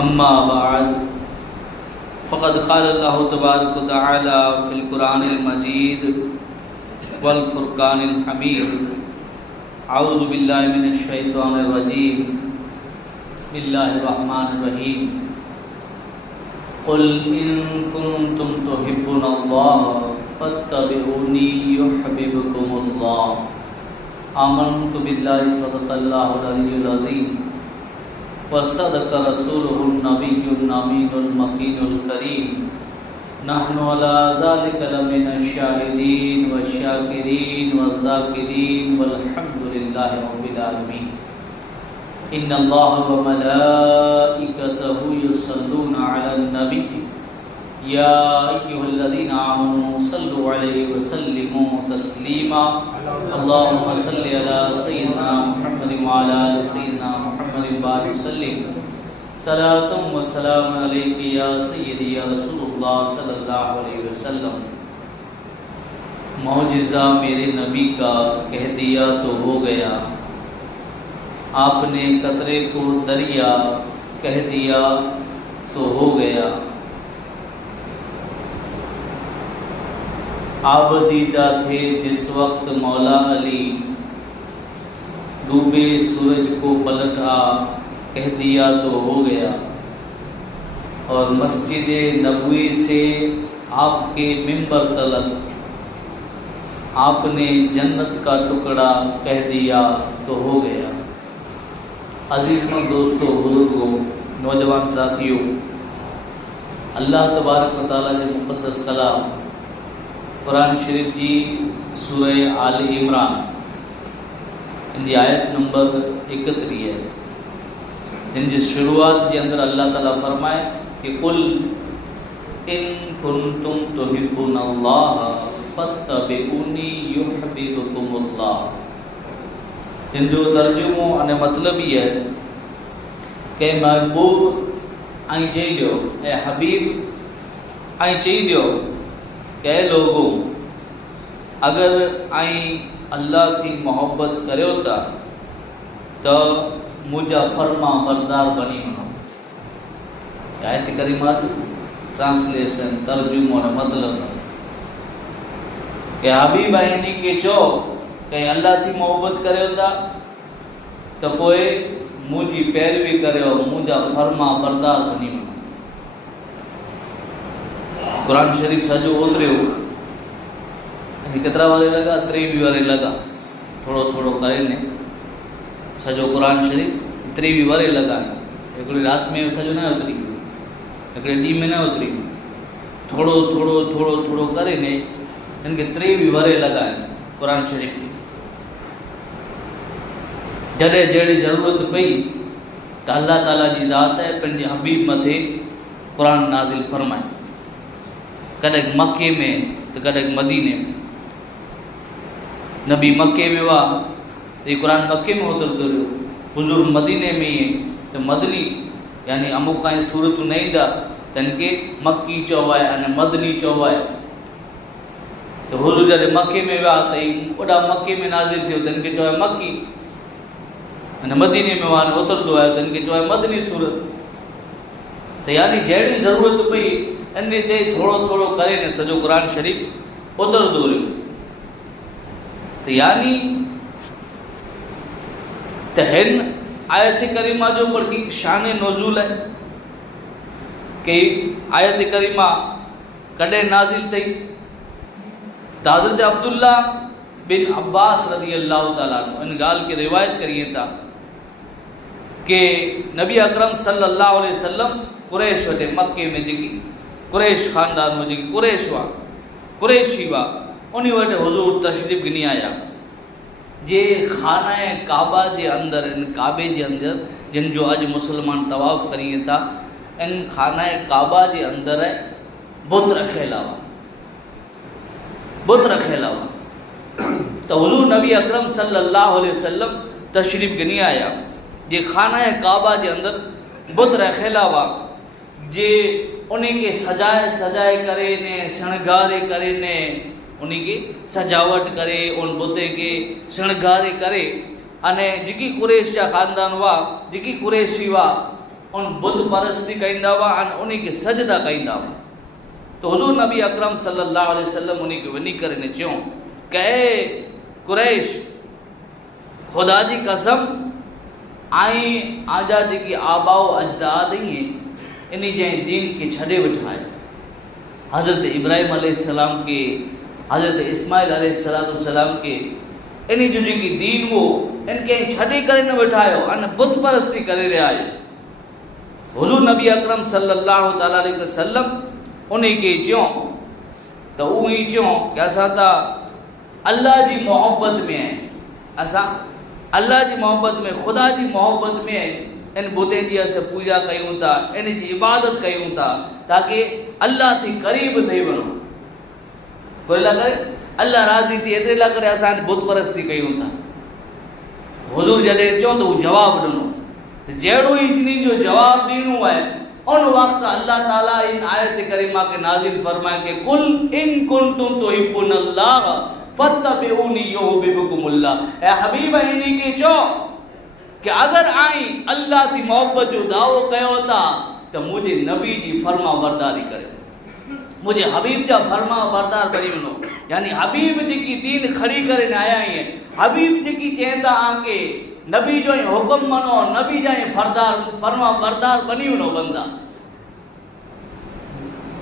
अम्मा बाद फ़क़द क़ाल अल्लाहु तबारक व तआला फ़िल क़ुरानिल मजीद वल फ़ुरक़ानिल हमीद। अऊज़ु बिल्लाहि मिनश शैतानिर रजीम। बिस्मिल्लाहिर रहमानिर रहीम। क़ुल इन कुन्तुम तुहिब्बुनल्लाह फ़त्तबिऊनी युहब्बिबकुमुल्लाह। आमनतु बिल्लाहि सदक़ल्लाहुल अलियुल अज़ीम व सदक़ रसूलुहुन नबियुन अमीनुल मकीनुल करीम। नहनु अला ज़ालिका लमिनश शाहिदीन वश्शाकिरीन वज़्ज़ाकिरीन वल्हम्दुलिल्लाहि रब्बिल आलमीन। इन्नल्लाह व मलाइकतहु युसल्लूना अलन नबी या अय्युहल्लज़ीना आमनू सल्लु अलैहि व सल्लिमू तस्लीमा। अल्लाहुम्मा सल्लि अला सय्यिदिना मुहम्मदिन व अला आलि सय्यिदिना मुहम्मदिन व बारिक वसल्लिम। सलातुम व सलाम अलैका या सय्यदी या रसूलुल्लाह सल्लल्लाहु अलैहि वसल्लम। मौजिज़ा मेरे नबी का कह दिया तो हो गया, आपने कतरे को दरिया कह दिया तो हो गया। आबदीदा थे जिस वक्त मौला अली, डूबे सूरज को पलटा कह दिया तो हो गया। और मस्जिद नबवी से आपके मिंबर तलक आपने जन्नत का टुकड़ा कह दिया तो हो गया। अज़ीज़ दोस्तों, बुजुर्गों, नौजवान साथियों, अल्लाह तबारक व तआला जो मुक़द्दस कलाम कुरान शरीफ की सूरह आल इमरान जी आयत नंबर 31 है, जिनकी शुरुआत के अंदर अल्लाह ताला फरमाए कि कुल इन कुंतुम तुहिब्बुनल्लाह फत्तबिऊनी युहब्बिबकुमुल्लाह। जिन जो तर्जुमो अने मतलब ही है कि महबूब आई चाहिए ए हबीब आई चाहिए के लोगों अगर आई अल्लाह की मोहब्बत करो था तो मुझा फरमा बरदार बनी मनो। आयत करीमा ट्रांसलेशन तर्जुमो ने मतलब के हबीब आईनी के चो के अल्लाह की मोहब्बत करो था तो कोई मुझी पैरवी करो, मुझा फरमा बरदार बनी मनो। कुरान शरीफ सजो उतरे केतरा वारे लगा, 23 वारे लगा, थोड़ो थोड़ो करे सजो कुरान शरीफ 23 वारे लगा। हिकिड़ी रात में सजो न उतरी, हिकिड़े ॾींहं में न उतरी, थोड़ो थोड़ो थोड़ो थोड़ो करे इनके 23 वारे लगा कुरान शरीफ की। जॾहिं जहिड़ी ज़रूरत पई तो अल्लाह ताला जी ज़ात है पंहिंजे हबीब मथे कुरान नाज़िल फरमाए, कॾहिं मक्के में तो कॾहिं मदीने में। नबी मक्के में हुआ तो ये कुरान मक्के में उतरतो रहो, हुजूर मदीने में ही तो मदनी यानी अमुक काई सूरत नहीं था तनके मक्की चौवाए अने मदनी चौवाए। तो हुजूर जब मक्के में हुआ तो ओडा मक्के में नाज़िल थियो तनके चौवाए मक्की, अने मदीने में हुआ उतरतो आयो तनके चौवाए मदनी सूरत। तो यानी जहिड़ी ज़रूरत पई अन्य ते थोड़ो थोड़ो करे ने सजो कुरान शरीफ उतरतो रहो। तो यानी तहन आयत करीमा जो पर की शान नज़ूल है कि आयत करीमा कॾहिं नाज़िल थई। तो हज़रत अब्दुल्ला बिन अब्बास रज़ी अल्लाह ताला इन ॻाल्हि की रिवायत करिए था कि नबी अकरम सल्लल्लाहु अलैहि वसल्लम कुरैश वटे मक्के में जेकी कुरैश ख़ानदान में जेकी कुरैश हुआ कुरैशी हुआ उन वटि हुजूर तशरीफ़ गिनी आया। जे खाना काबा के अंदर इन काबे के अंदर जिन जो अज मुसलमान तवाफ़ करिए था इन खाना काबा के अंदर बुत रखेला हुआ, बुत रखेला हुआ। तो हुजूर नबी अकरम सल्लल्लाहु अलैहि वसल्लम तशरीफ़ गिनी आया जे खाना काबा के अंदर बुत रखेला हुआ, जे उन्हीं के सजाए सजाए करे ने शणगारे करे ने उन्हीं की सजावट करे उन बुते के शणगारे करे अने जेकी कुरैश जा खानदान हुआ जेकी कुरैशी हुआ उन बुत परस्ती कईंदा हुआ ऐं उन खे सजदा कईंदा हुआ। तो हुज़ूर नबी अकरम सल्लल्लाहु अलैहि वसल्लम उन खे वञी करे ने चयो कि ए कुरैश, ख़ुदा जी कसम आई आजा जेकी आबाओ अजदाद इन जे दीन के छॾे वेठा आहियो। हज़रत इब्राहिम अलैहिस्सलाम के, हज़रत इस्माइल अलैहिस्सलाम के इन जो जेकी दीन वो इनके छॾे करे न वेठा आहियो, अन बुत परस्ती करे रहिया आहियो। हुज़ूर नबी अकरम सल्लल्लाहु तआला अलैहि वसल्लम उन खे चयो त उहो ई चयो कि असां त अल्लाह जी मोहब्बत में आहियूं, असां अल्लाह जी मोहब्बत में, ख़ुदा जी मोहब्बत में इन बुतनि जी असां पूजा कयूं था, इन जी इबादत कयूं था ताकि अल्लाह थी क़रीब थी वञूं। कोई लाइ करे अल्लाह राज़ी थी, एतिरे लाइ करे असां बुत परस्ती कयूं था। हुज़ूर जॾहिं चयो त हू जवाबु ॾिनो त जहिड़ो ई जिनी जो जवाबु ॾिनो आहे उन वक़्तु अल्लाह ताला इन आयत करीमा के नाज़िल फरमाए कि कुल इन कुंतुम तुहिब्बुनल्लाह फत्तबिऊनी युहिब्बुकुमुल्लाह। ए हबीब इन्ही के चो कि अगर आई अल्लाह की मोहब्बत जो दावो कयो था तो मुझे नबी जी फरमा बरदारी करे, मुझे हबीब जा फरमा बरदार बनी वनो। यानी हबीब जी की दीन खड़ी करे न आया ही है। हबीब जी की चेंदा आके नबी जो हुक्म मनो, नबी जा फरमा बरदार बनी वनो बंदा।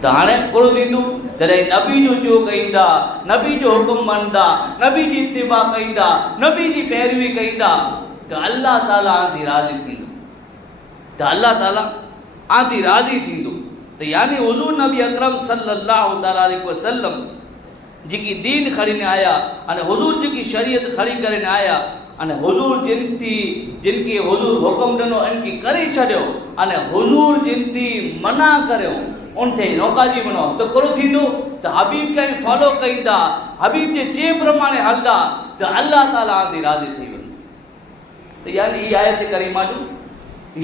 त हाणे कोड़ो थींदो जॾहिं नबी जो जो कईंदा, नबी जो हुक्म मञंदा, नबी जी इत्तिबा कईंदा, नबी जी पैरवी कईंदा त अल्लाह ताला आंधी राज़ी थींदो, त अल्लाह ताला आंधी राज़ी थींदो। त यानी हुज़ूर नबी अकरम सल्लल्लाहु तआला अलैहि वसल्लम जेकी दीन खड़ी न आया अने हुज़ूर जेकी शरीयत खड़ी करे न आया अने हुज़ूर जिनके हुज़ूर हुक्म ॾिनो इनकी करे छॾियो अने हुज़ूर जिनकी मना करियो उनते नौकाजी बनो तो करो थींदो त हबीब खे फॉलो कईंदा, हबीब जे चे प्रमाणे हलदा त अल्लाह ताला आंधी राज़ी थी वञे। त यानी ई आयत करीमा जो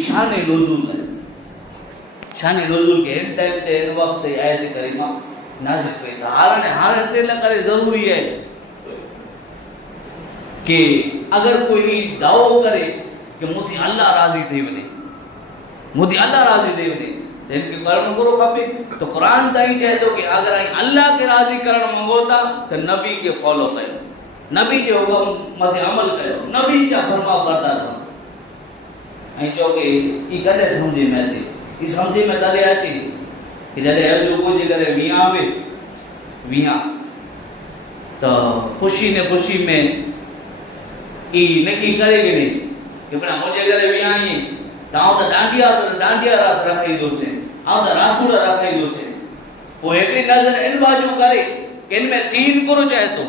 शान नुज़ूल है। शान नुज़ूल के इन टाइम ते इन वक्त आयत करीमा नाज़िल कई था। हाणे ते लाइ करे ज़रूरी है कि अगर कोई दावो करे कि मुझे अल्लाह राज़ी थी वञे, मुझे अल्लाह राज़ी थी वञे इनके करण करो खपे। तो कुरान ताईं चए थो कि अगर अल्लाह के राज़ी करण मंगो था तो नबी के फॉलो कयो, नबी के हुक्म मथे अमल कयो, नबी जा फरमा बरदार बनो। ऐं चओ कि ई कॾहिं सम्झ में अचे, ई सम्झ में तॾहिं अचे कि जॾहिं अॼु को जे करे वीहां आवे वीहां त ख़ुशी ने ख़ुशी में ई नकी करे कि नहीं कि भला मुंहिंजे घरे वीहां आई त आउं त डांडिया रास रखाईंदुसि, आउं त रासूल रखाईंदुसि। पोइ हिकिड़ी नज़र इन बाजू करे कि इन में दीन कुरो चए थो,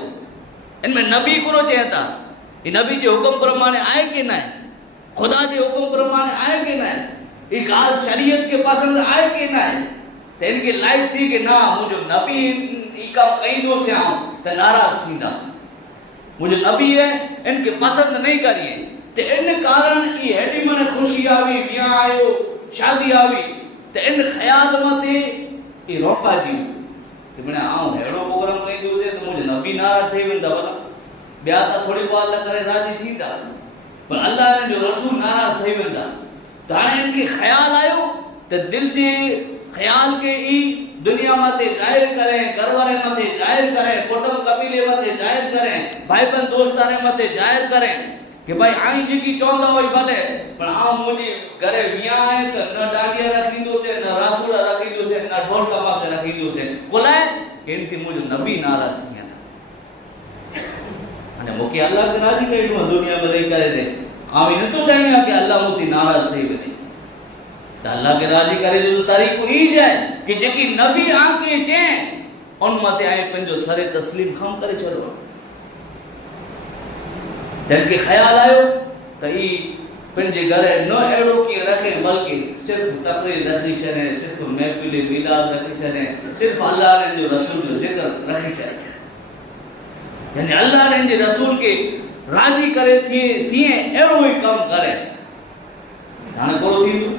इन में नबी कुरो चए था, ही नबी जे हुक्म प्रमाणे आहे कि न आहे, ख़ुदा जे हुक्म प्रमाणे आहे कि न आहे, ही ॻाल्हि शरीयत के पसंदि आहे कि न आहे। त इनखे लाइक थी कि न मुंहिंजो नबी ई कमु कईंदुसि आउं त नाराज़ थींदा, मुंहिंजो नबी है इनके पसंदि नहीं करिए। तो इन कारण ई हेडी मन खुशी आवी, विहां आयो, शादी आवी तो इन ख्याल मते ई रोका जी कि मने आऊं हेड़ो प्रोग्राम कईंदुसि तो मुझे नबी नाराज़ थी वेंदा, भला ॿिया त थोड़ी ॻाल्हि न करे राज़ी थींदा पर अल्लाह जो रसूल नाराज़ थी वेंदा। त हाणे इनके ख्याल आयो त दिल जे ख्याल के ई दुनिया मते ज़ाहिर करें, घर वारे मते ज़ाहिर करें, कुटुंब कबीले मते ज़ाहिर करें, भाई बहन दोस्ताने मते ज़ाहिर करें कि भाई आई जेकी चवंदा हुई भले पर आउं मुंहिंजे घरे वीहां आहे त न डांडिया रखींदुसि, न रासूल रखींदुसि, न ढोल तमाशा रखींदुसि। कोलाए कि इनके मुंहिंजो नबी नाराज़ थी वेंदा। हाणे मूंखे अल्लाह खे राज़ी कयो दुनिया में रही करे ॾे, आउं ई नथो चाहियां कि अल्लाह मूंखे नाराज़ थी वञे। त अल्लाह खे राज़ी करे जो तरीक़ो ई आहे कि जेकी नबी आके चए उन मते आई पंहिंजो सरे तस्लीम खम करे छॾो। जिनके ख्याल आयो त ई पंहिंजे घर न अहिड़ो कीअं रखे बल्कि सिर्फ़ तक़रीर रखी छॾे, सिर्फ़ महफ़िल मिलाद रखी छॾे, सिर्फ़ अल्लाह जो रसूल जो ज़िक्र रखी छॾे, यानी अल्लाह जे रसूल के राज़ी करे थिए अहिड़ो ई कमु करे। हाणे कोड़ो थींदो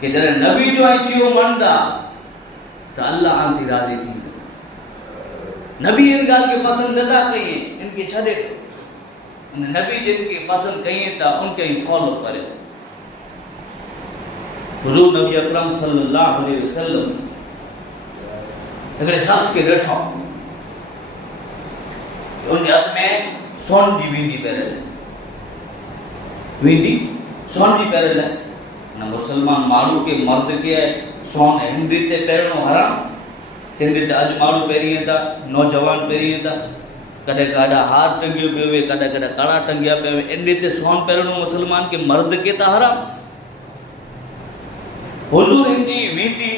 कि जॾहिं नबी जो ऐं चियो मञंदा त अल्लाह आंधी राज़ी थींदो। नबी इन ॻाल्हि खे पसंदि नथा कई इनके छॾे, नबी जिनके पसंद कई था उनके ही फॉलो करे। हुजूर नबी अकरम सल्लल्लाहु अलैहि वसल्लम हिकिड़े शख्स खे ॾिठो, उन हथ में सोन जी वींडी पहिरियल, वींडी सोन जी पहिरियल है। न मुसलमान माण्हू के मर्द के सोन हिंदी ते पहिरणो हराम, हिंदी ते अॼु माण्हू पहिरीं था, नौजवान पहिरीं था, कॾहिं काॾा हार टंगियो पियो हुए, कॾहिं कॾहिं कड़ा टंगिया पिया हुए, हिंदी ते सोन पहिरणो मुसलमान के मर्द के था हराम। हुजूर इनकी वींडी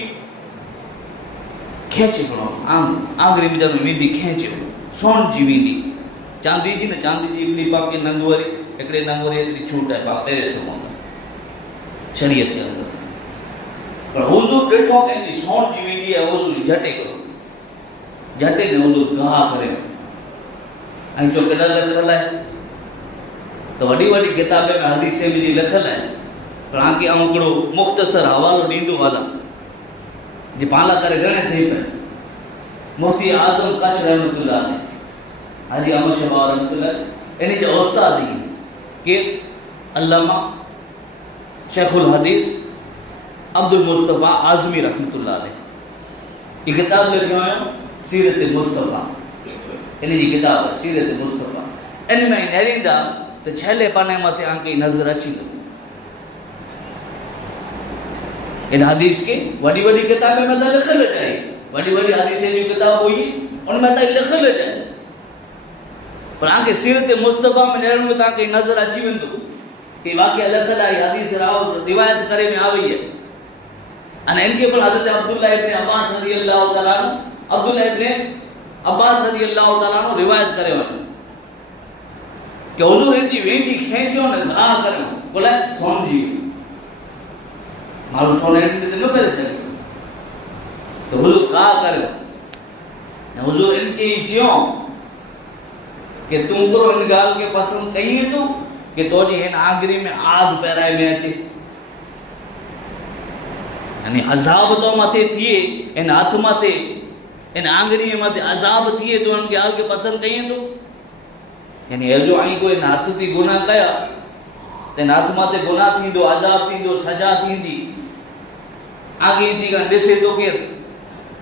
खेंच खणो, आंगरी में जब वींडी खेंचो, सोन जी वींडी, चांदी जी न चांदी जी हिकिड़ी पाके नंग वारी, हिकिड़े नंग वारी एतिरी छूट आहे पाण पहिरे सघूं था शरीयत जे अंदरि। पर हुजूर ॾिठो कि हिनजी सोन जी वींडी आहे, हुजूर झटे करो, झटे ने हुजूर गाह करे ऐं जो केॾा लिखियल आहे त वॾी वॾी किताबे में हदीसे में जी लिखियल आहे, पर आके आउं हिकिड़ो मुख़्तसर हवालो ॾींदो हलां जे पाला करे घणे थी पए। मुफ्ती आज़म कच्छ रहमतुल्लाह अलैह, हाजी अहमद शबाब रहमतुल्लाह इन जे उस्ताद ही के अल्लामा शेखुल हदीस अब्दुल मुस्तफ़ा आज़मी रहमतुल्लाह अलैह, ये किताब लिखियो हुयो सीरत मुस्तफ़ा, इन जी किताब है सीरत मुस्तफ़ा। इन में नेरींदा तो छले पन्ने मथे आंके नज़र अची वेंदो। इन हदीस के वडी वडी किताब में तो लिखल जाए, वडी वडी हदीस जी किताब हुई उनमें तो लिखल जाए, पर आके सीरत मुस्तफ़ा में नेरण में ताके नज़र अची वेंदो कि वाक़ई लिखल आहे, हदीस राव रिवायत करे में आई है। अने इनके पर हज़रत अब्दुल्लाह इब्न अब्बास रज़ियल्लाहु तआला अन्हु, अब्दुल्लाह इब्न अब्बास रज़ियल्लाहु तआला अन्हु रिवायत करे वञो कि हुजूर इनकी वेंदी खेंचो न घा करियो बोले सोन जी मारो सोने ने न करे सके, तो हुजूर घा करियो न हुजूर इनके जियो कि तू करो इन गाल के पसंद कई तो कि तोजी इन आगरी में आग पैराए में अचे, यानी अजाब तो मते थिए इन हाथ मते इन आंगरी मते अजाब थिए तो उनके हाल के पसंद कई तो, यानी जो आई कोई हाथ थी गुनाह कया ते हाथ मते गुनाह थींदो, अजाब थींदो, सजा थींदी, आगे थी का ॾिसे तो के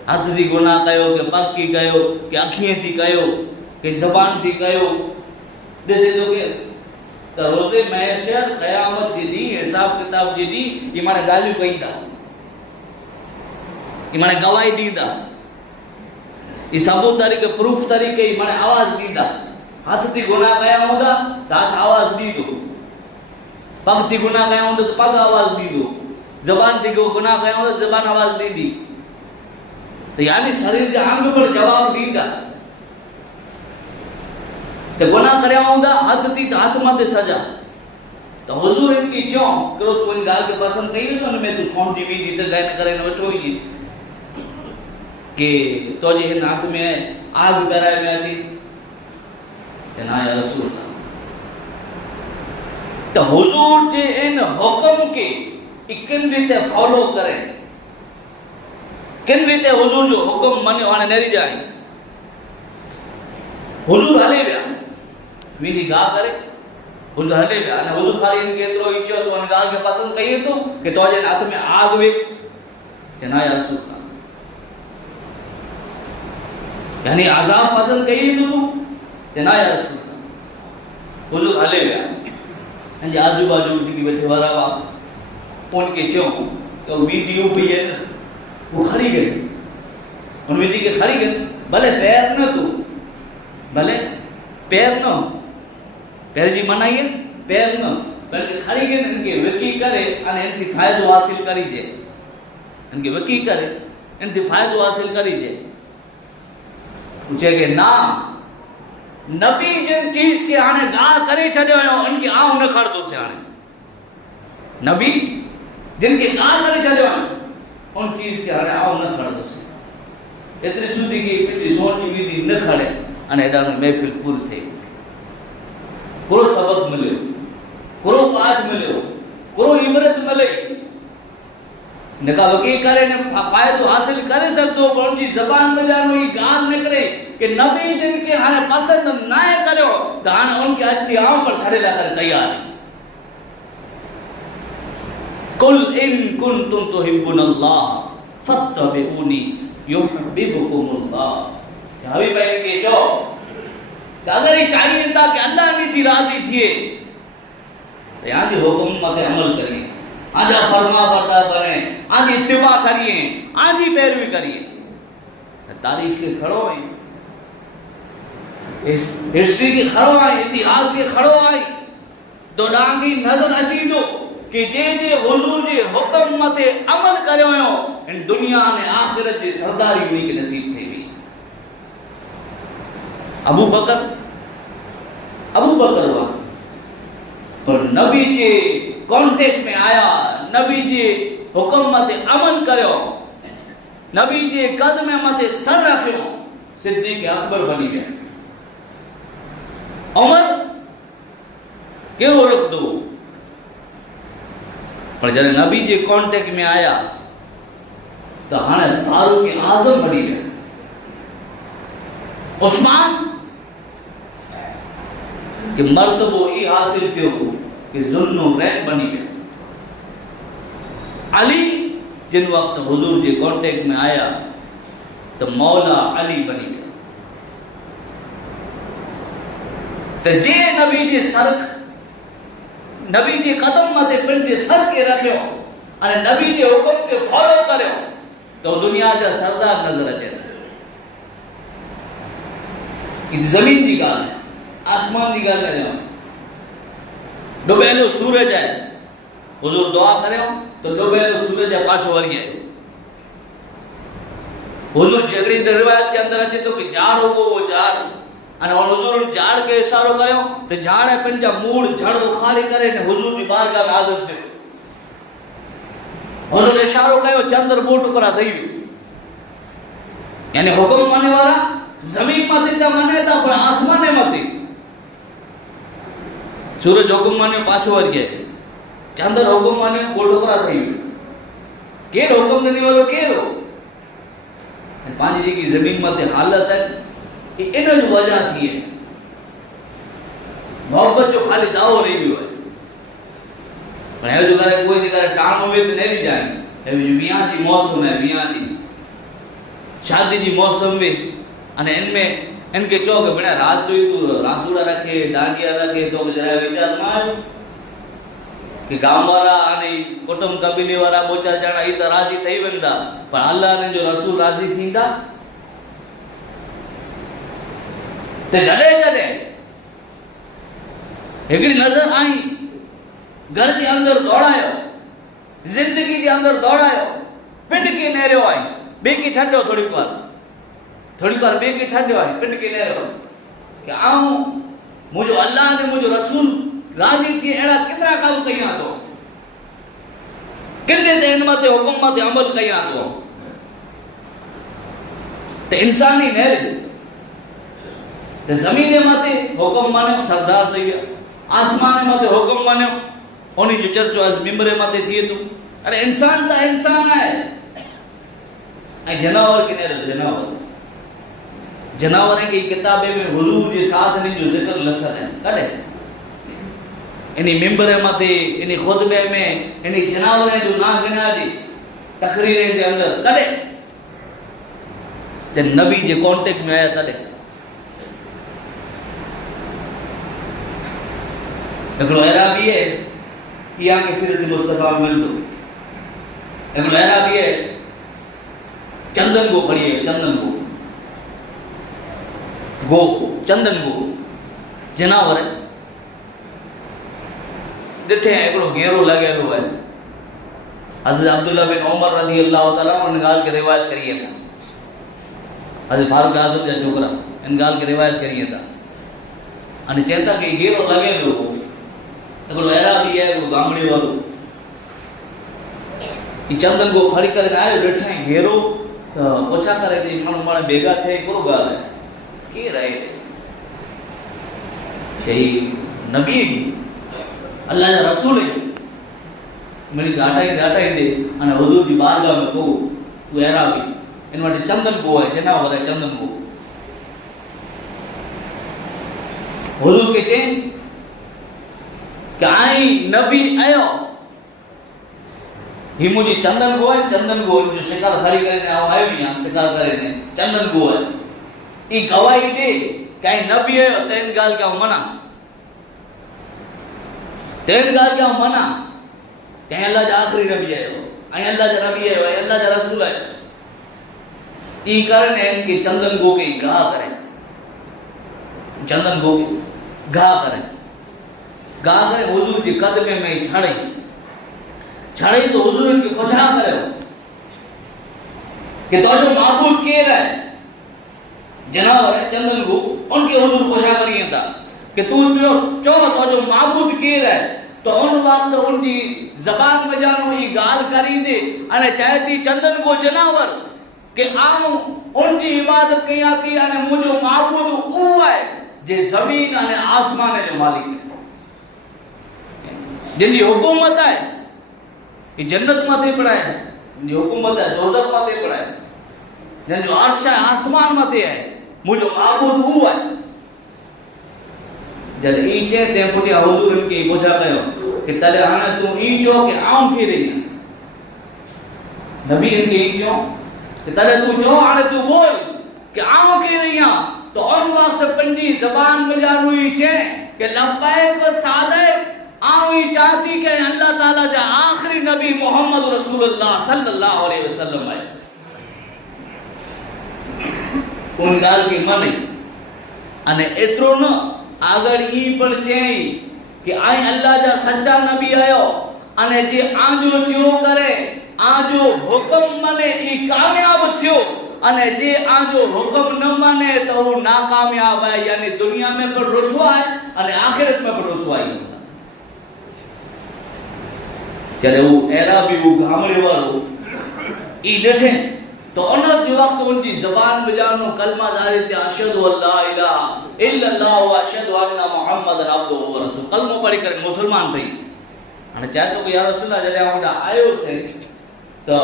हाथ थी गुनाह कयो के पग की कयो के अखियां थी कयो के ज़बान थी कयो, ॾिसे तो के त रोज़े महशर क़यामत जी दी हिसाब किताब जी दी ये माने गालियूं कईंदा, ये माने गवाही दींदा, ये सबूत तरीके प्रूफ तरीके माने आवाज दींदा। हाथ थी गुनाह कया हूंदा त हाथ आवाज दींदो, पग थी गुनाह कया हूंदा त पग आवाज दींदो, ज़बान थी गुनाह कया हूंदा ज़बान आवाज दींदी, तो यानी शरीर जा अंग पर जवाब दींदा। तो गुनाह करिया हूंदा हाथ थी त हाथ माते सजा, तो हुजूर इनकी चो करो तू इन गाल के पसंद कई तो में तू सोन जी वींदी त गाय न करे न वठो ही कि तो जे हिन हाथ में आग कराए में अची जना या रसूल। तो हुजूर जे इन हुक्म के किन रीते फॉलो करे, किन रीते हुजूर जो हुक्म मने हाने नेरी जाए, हुजूर हले विया वींडी गा करे, हुजूर हले विया ने हुजूर खाली इन केतरो ई चयो तो इन गाल के पसंद कई तो कि तो जे हाथ में आग वे जना या रसूल, यानी अजाब पसंद कई तो जना या रसूल। हुजूर हले विया जे आजू बाजू जी बैठे वारा वा उनके चो तो वीडियो भी है वो खरी गई, उन विधि के खरी गई, भले पैर न तू भले पैर न पैर जी मनाई है पैर न बल्कि खरी गई इनके वकी करे अने इनकी फायदो हासिल करी जे, इनके वकी करे इनकी फायदो हासिल करी जे। पूछे के ना नबी जिन चीज के आने गा करे छड़ियो उनकी आऊं न खड़दो से आने नबी जिनके गा करे छड़ियो उन चीज के आने आऊं न खड़दो से इतनी सुधी की पिटी सोन की विधि न खड़े अने एडा में महफिल पूरी थी, कोरो सबक मिले, कोरो पाठ मिले, कोरो इबरत मिले, नका वकी करे ने फायदो हासिल करे सकतो पर उनकी ज़बान में जानो ये गाल निकले कि नबी जिनके हाने पसंद ना करो तो हाने उनके अति आम पर खड़े लाकर तैयार है। कुल इन कुंतुम तुहिब्बुनल्लाह फत्तबिऊनी युहिब्बुकुमुल्लाह। हबीब भाई के चो अगर ये चाहिए था कि अल्लाह ने थी राजी थिए तो यहाँ की हुक्म मते अमल करिए, आजा फरमा बरदार बने, आजी इत्तिबा करिए, आजी पैरवी करिए। तारीख के खड़ो है, इस हिस्ट्री के खड़ो है, इतिहास के खड़ो है, तो डांगी नजर अची दो कि जे जे हुजूर जे हुक्म मते अमल करियो हो इन दुनिया ने आखिरत जी सरदारी हुई के नसीब थी हुई। अबू बकर हुआ पर नबी जे कांटेक्ट में आया, नबी जे हुक्म मते अमल करियो, नबी जे कदम मते सर रखियो, सिद्दीक अकबर बनी गया। उमर केरो रख दो पर जब नबी जे कांटेक्ट में आया तो हाणे फारूक आजम बनी गया। उस्मान के मर्तबो ई हासिल थियो कि जुल्नो रैन बनी गया। अली जिन वक्त हुजूर जे कांटेक्ट में आया तो मौला अली बनी गया। तो जे नबी जे सर नबी जे कदम मते पिन जे सर के रखियो अने नबी जे हुक्म के फॉलो करियो तो दुनिया जा सरदार नजर अचे। जमीन की गाल है, आसमान की गाल में डुबेलो सूरज है, हुजूर दुआ करियो तो डुबेलो सूरज है पाछो वरी आयो। हुजूर जगड़ी रिवायत के अंदर अचे तो कि जार होगो वो जार अने हुजूर झाड़ के इशारो करियो तो झाड़ है पंजा मूड झड़ो खाली करे ने हुजूर की बारगाह में हाजिर थियो। हुजूर इशारो कयो चंद्र बो टुकड़ा थई वियो, यानी हुक्म माने वाला जमीन मते ता माने ता पर आसमान मते। सूरज हुक्म माने पाछो वरी गए, चंद्र हुक्म माने बो टुकड़ा थई वियो। केर हुक्म ननी वालो केर हो पांजी जी जमीन मते हालत है इन जो वजह थी है मोहब्बत जो खाली दाव रही हुई है पर है जो करे कोई जगह टाइम होवे तो नहीं जाए है जो मियां जी मौसम है, मियां जी शादी जी मौसम में अने इनमें इनके चौक बना रात जो तू रासुड़ा रखे डांडिया रखे तो जरा विचार मार कि गांव वाला अने कुटुंब कबीले वाला बोचा जना ई त राजी थई वेंदा पर अल्लाह ने जो रसूल राजी थींदा ते जडे जडे हिकड़ी नजर आई घर के अंदर दौड़ायो, जिंदगी के अंदर दौड़ायो, पिंड के नेरियो आई बे के छड्यो थोड़ी बार बे के छड्यो आई पिंड के नेरियो कि आऊं मुझो अल्लाह ने मुझो रसूल राजी थी एड़ा कितना काम कया तो कितने ते इन मते हुक्म मते अमल कया तो ते इंसानी नेर ते जमीन मते हुक्म माने सरदार थई गया, आसमान मते हुक्म माने ओनी जो चर्चो आज मिंबरे मते थिए तो अरे इंसान ता इंसान है ए जनावर के नेर जनावर की किताबे में हुजूर जे साथ ने जो जिक्र लखल है कदे इनी मिंबरे मते इनी खुतबे में इनी जनावर जो ना गिना दी तकरीरे के अंदर कदे जब नबी जे कांटेक्ट में आया तदे एकड़ो अरबी है किया के सीरत मुस्तफा में मिल दो एकड़ो अरबी है चंदन को खड़ी है चंदन को चंदन को जनावर है दिठे एकड़ो घेरो लगेलो है। हज़रत अब्दुल्लाह बिन उमर रज़ी अल्लाह तआला उन गाल के रिवायत करिए था, हज़रत फारूक आज़म जा छोकरा इन गाल के रिवायत करिए था अने चेता के घेरो लगेलो एकड़ो अरबी है वो गामड़ी वालो ई चंदन को खड़ी करे आयो बैठे घेरो तो ओछा करे ती मानो माने भेगा थे करो गाल है के रहे चई नबी अल्लाह जा रसूल है मेरी गाटा दे अने हुजूर की बारगाह में को तू अरबी इन वटे चंदन को है जनावर है चंदन को हुजूर के चें काई नबी आयो ही मुझी चंदन गो है, चंदन गो जो शिकार खड़ी करे ने आयो भी यहां शिकार करे ने चंदन गो है ई गवाही दे कई नबी है तेन गाल क्या मना तेन गाल क्या मना कहीं अल्लाह जा आखिरी नबी है आई अल्लाह जा नबी है अल्लाह जा रसूल है ई करने इनके चंदन गो के गा करे चंदन गो गा करे हुजूर के कदमे में छड़ई तो हुजूर इनके खुशा करे कि तो जो माबूद केर है जनावर है चंदन गो उनके हुजूर खुशा करिए था कि तू जो चो तो जो माबूद केर है तो उन वक्त उनकी जबान में जानो ये गाल करी दे अने चाहती चंदन गो जनावर कि आऊं उनकी इबादत कया की अने मुझो माबूद ऊ है जे जमीन अने आसमान जो मालिक है जिनकी हुकूमत है ये जन्नत माथे पड़ा है जिनकी हुकूमत है दोज़ख माथे पड़ा है जिन जो अर्श है आसमान माथे है मुझो माबूद ऊ है जब ई चे ते पुटी हुजूर इनकी कोशा कयो कि तले आने तू ई जो कि आऊं के रही नबी इनके ई जो कि तले तू जो आने तू बोल कि आऊं के रही तो उन वक्त पंजी जबान में जानुई छे कि लब्बैक सादिक आऊं चाहती कि अल्लाह ताला जा आखिरी नबी मोहम्मद रसूलुल्लाह सल्लल्लाहु अलैहि वसल्लम है उन गाल की मनी अने एतरो न आगर ई पण चई कि आई अल्लाह जा सच्चा नबी आयो अने जे आजो जो करे आजो हुक्म मने ई कामयाब थियो अने जे आजो हुक्म न माने तो वो नाकामयाब है यानी दुनिया में पर रुसवा है अने आखिरत में पर रुसवाई जरे वो एराबी वो गामड़े वालो ई डठे तो उन वक्त उनकी जुबान में जानो कलमा जारी थे अशहदु अल्ला इलाहा इल्लल्लाह व अशहदु अन्ना मुहम्मदन अब्दुहु व रसूलुहु कलमो पढ़ी कर मुसलमान थई अने चाहे तो या रसूलुल्लाह जरे आउंडा आयो से तो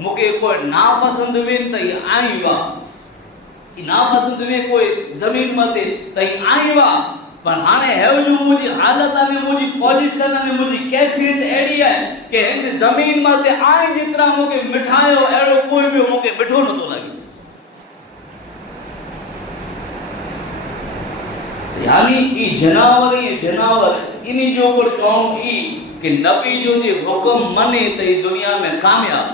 मुके कोई नापसंद वेन तई आई वा ई नापसंद वे कोई जमीन मते तई आई वा पर हाने है जो मुजी हालत ने मुजी पोजीशन ने मुजी कैफियत एडी है कि इन जमीन मते आई जितना मुके मिठायो एड़ो कोई भी मुके मिठो न तो लगे यानी ई जनावर इनी जो पर चौं ई कि नबी जो जे हुक्म मने तई दुनिया में कामयाब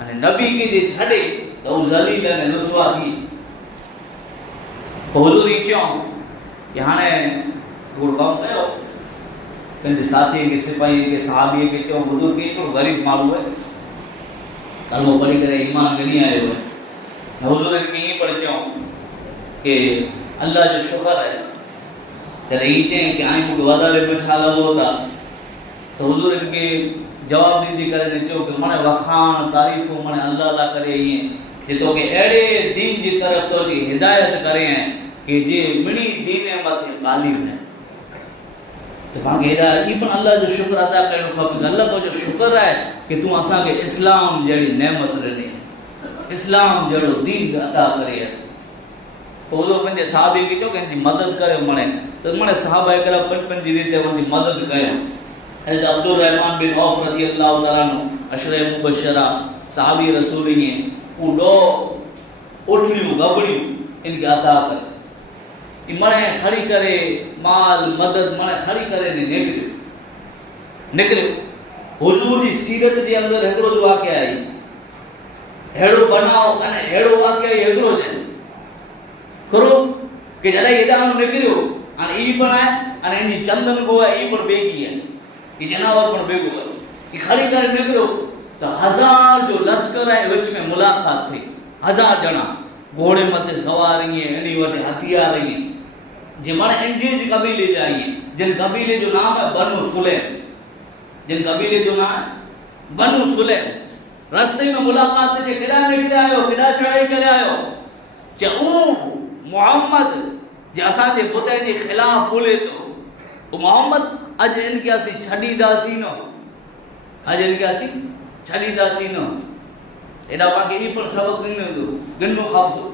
अने नबी के जे छड़े तो जलील ने रुसवा थी हुजूर ई चौं यहाँ ने गुड़ काम कयो कंदे साथी के सिपाही के सहाबी के चो हुजूर के तो गरीब मालूम है कलमो पढ़ी करे ईमान गनी आयो है हुजूर के ही पढ़ चो कि अल्लाह जो शुक्र है जरे ई चे कि आई को वादारे में छा लगो था तो हुजूर के जवाब दी करे ने चो कि मने वखान तारीफ मने अल्लाह ला करे ये जे तो के एड़े दीन जी तरफ तो जी हिदायत करे हैं कि जे मिनी दीने मथे गालिब है तो बाकी एदा ई पण अल्लाह जो शुक्र अदा करनो खपे अल्लाह को जो शुक्र है कि तू असा के इस्लाम जड़ी नेमत रने इस्लाम जड़ो दीन अदा करे तो वो पंजे साहबी के जो कि मदद करे मने तो मने साहबा एकरा पन जी रीते उनकी मदद कयो हज़रत अब्दुल रहमान बिन औफ रज़ी अल्लाह तआला नु अशरे मुबशरा साहबी रसूल ही उडो उठलियो गबड़ी इनके अता कर मने खड़ी करे माल मदद मने खड़ी करे ने निकले हुजूर जी सीरत जे अंदर हेड़ो जो वाक्य आई हेड़ो बनाओ अने हेड़ो वाक्य हेड़ो जे करो कि जले एदा निकलियो अने ई पण है अने इनी चंदन गो है ई पण बेगी है ई जनावर पण बेगो है ई खड़ी करे निकलो तो 1000 जो लश्कर है विच में मुलाकात थी 1000 जना घोड़े मते सवार ही एनी वटे हथियार ही जे माने एंगेज कबीले जाइए जिन कबीले जो नाम है बनु सुलैम जिन कबीले जो नाम है बनु सुलैम रास्ते में मुलाकात जे केड़ा ने केड़ा आयो केड़ा चढ़ाई करे आयो जे ओ मोहम्मद जे असा जे बुते जे खिलाफ बोले तो ओ मोहम्मद आज इनके आसी छडी दासी नो आज इनके आसी छडी दासी नो एडा बाकी ई पण सबक नहीं दो गन्नो खाब दो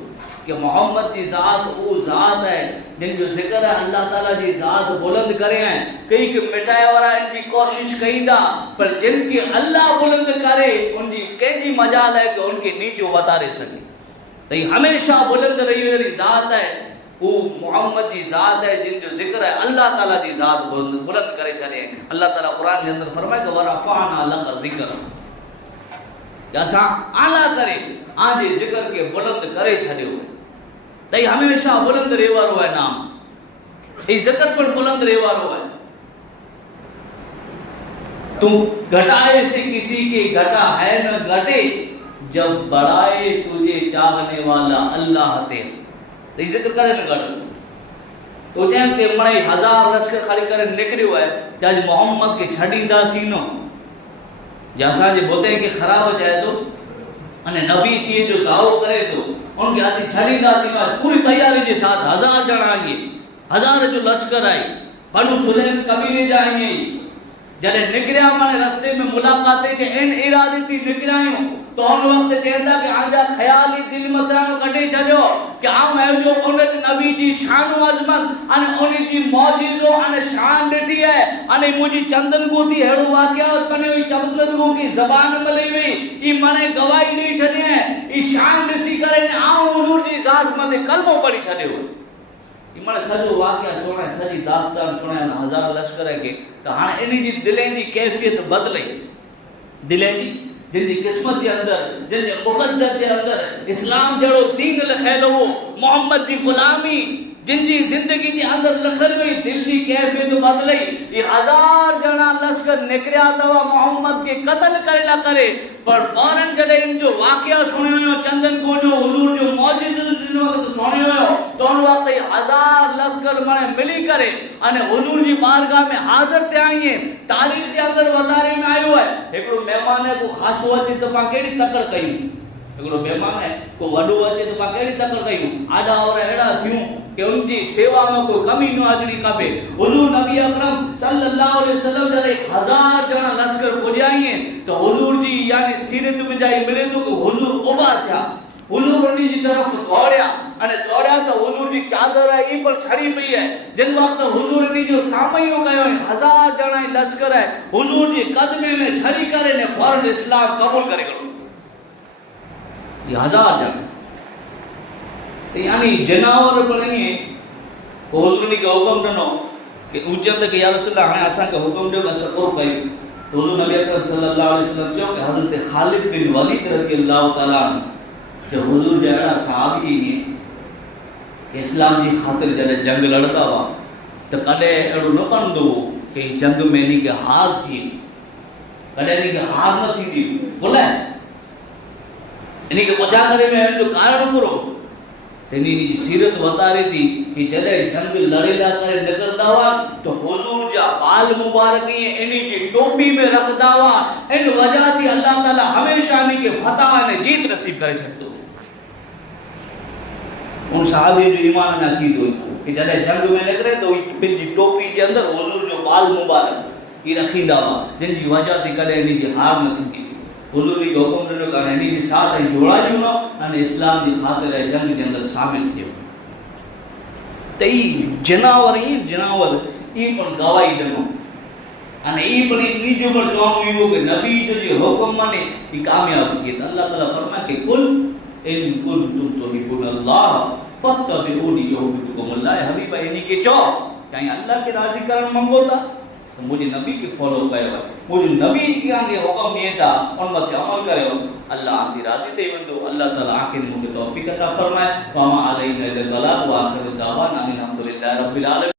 कि मोहम्मद जी ज़ात वो ज़ात है जिन जो ज़िक्र है अल्लाह ताला जी ज़ात बुलंद करे हैं कई के मिटाए वाला इनकी कोशिश कईंदा पर जिनके अल्लाह बुलंद करे उनकी कंहिंजी मजाल है कि उनके नीचो वतारे सके तो हमेशा बुलंद रही वाली ज़ात है वो मोहम्मद जी ज़ात है जिन जो ज़िक्र है अल्लाह ताला जी ज़ात बुलंद करे छॾे। अल्लाह ताला कुरान के अंदर फरमाए कि वरफ़अना लका ज़िक्र असा आला करे आजे ज़िक्र के बुलंद करे छॾियो तई हमेशा बुलंद रेवारो है नाम ये ज़िक्र पर बुलंद रेवारो है। तू घटाए से किसी के घटा है न घटे जब बढ़ाए तुझे चाहने वाला अल्लाह ते तो ये ज़िक्र करे न घट तो जैं के मणे 1000 लश्कर खाली करे निकरियो है जाज मोहम्मद के छडींदासी नो जैसा जे बोते के खराब जाए तो अने नबी थी जो दावो करे तो उनके आसी छडींदासी में पूरी तैयारी के साथ 1000 जना आए 1000 जो लश्कर आई बनु सुलैम कबीले जाएंगे जने निकरिया माने रास्ते में मुलाकात के इन इरादे थी निकरायो तो उन वक्त कहता कि आजा ख्याल ही दिल मतानो कटे छड़ो कि आम है जो उन नबी जी शान व अजमत अने उन जी मौजिजो अने शान ॾिठी है अने मुजी चंदन को थी हेड़ो वाकया कने ई चंदन को की ज़बान मिली हुई ई माने गवाही दी छड़े ई शान ॾिसी करे ने आऊं हुजूर जी ज़ात मथे कलमो पढ़ी छड़ियो इमण सजो वाकया सुणे सजी दास्तान सुणे 1000 लश्कर के तो हाँ इन जी दिलें की कैफियत बदले दिलें की जिन किस्मत के अंदर जिन मुक़द्दस के अंदर इस्लाम जड़ो दीन लखेलो हो मोहम्मद की गुलामी जिन जी जिंदगी के अंदर लखल हुई दिल की कैफियत बदले ये 1000 जना लश्कर निकरिया तवा मोहम्मद के कत्ल करे ना करे पर फौरन जड़े इन जो वाकया सुनियो चंदन को जो हुजूर जो मौजूद जिन वक्त सुनियो तो उन वक्त 1000 लश्कर मने मिली करे अने हुजूर जी बारगाह में हाजिर थे आई तारीख के अंदर वतारे में आयो है एकड़ो मेहमान है को खासो अचे तो पा केड़ी तकड़ कई एकड़ो मेहमान है को वडो अचे तो पा केड़ी तकड़ कई आडा और एड़ा थियूं कि उनकी सेवा में कोई कमी न आजनी खपे। हुजूर नबी अकरम सल्लल्लाहु अलैहि वसल्लम जरे 1000 जना लश्कर पुजाई तो हुजूर जी यानी सीरत में जाई मिले तो हुजूर उबा था हुजूर उन्हीं जी तरफ दौड़या अने दौड़या तो हुजूर जी चादर ई पर छड़ी पई है जिन वक्त हुजूर ने जो सामयो कयो 1000 जना लश्कर है हुजूर जी कदमे में छड़ी करे ने फौरन इस्लाम कबूल करे गयो ये 1000 जना यानी जनावर बने हुजूर ने हुक्म दनो कि उजत के या रसूलल्लाह हने असा के हुक्म दो असा को कई हुजूर नबी अकरम सल्लल्लाहु अलैहि वसल्लम जो कि हजरत खालिद बिन वलीद रज़ियल्लाहु ताला जो हुजूर जड़ा सहाबी ने इस्लाम की खातिर जड़े जंग लड़ता हुआ तो कदे एड़ो न कंदो कि जंग में नी के हार थी कदे नी के हार न थी थी बोले इनी के बचा करे में जो कारण पूरो तेनी जी सीरत बता रही थी कि जड़े जंग लड़ेला करे निकलता हुआ तो हुजूर जा बाल मुबारक इनी की टोपी में रखदा हुआ इन वजह थी अल्लाह ताला हमेशा इनी के फतह ने जीत नसीब करे छतो उन साहबी जो ईमान ना की दो कि जड़े जंग में निकले तो इन जी टोपी के अंदर हुजूर जो बाल मुबारक ये रखीदा हुआ जिन जी वजह थी कदे इनी की हार न थी हुजूर ने हुक्म ॾिनो कारण इन्ही के साथ जोड़ा जुनो अने इस्लाम की खातिर जंग के अंदर शामिल थियो त ई जनावर ई पण गवाही ॾिनो अने ई पण इन्ही जो पर चवणो इहो कि नबी जो जे हुक्म माने ई कामयाब थिए त अल्लाह ताला फरमाए कि कुल इन कुंतुम तुहिब्बुनल्लाह फत्तबिऊनी युहिब्बुकुमुल्लाह हबीब इन्ही के चो कहीं अल्लाह के राजी करण मंगो था तो मुझे नबी के फॉलो कयो मुझे नबी के आगे हुक्म दिए था उन मत अमल कयो अल्लाह आंती राजी थे बंदो अल्लाह ताला आके मुझे तौफीक अता फरमाए व मा अलैना इल्लल बलाग व आखिर दावाना अनिल हम्दुलिल्लाहि रब्बिल आलमीन।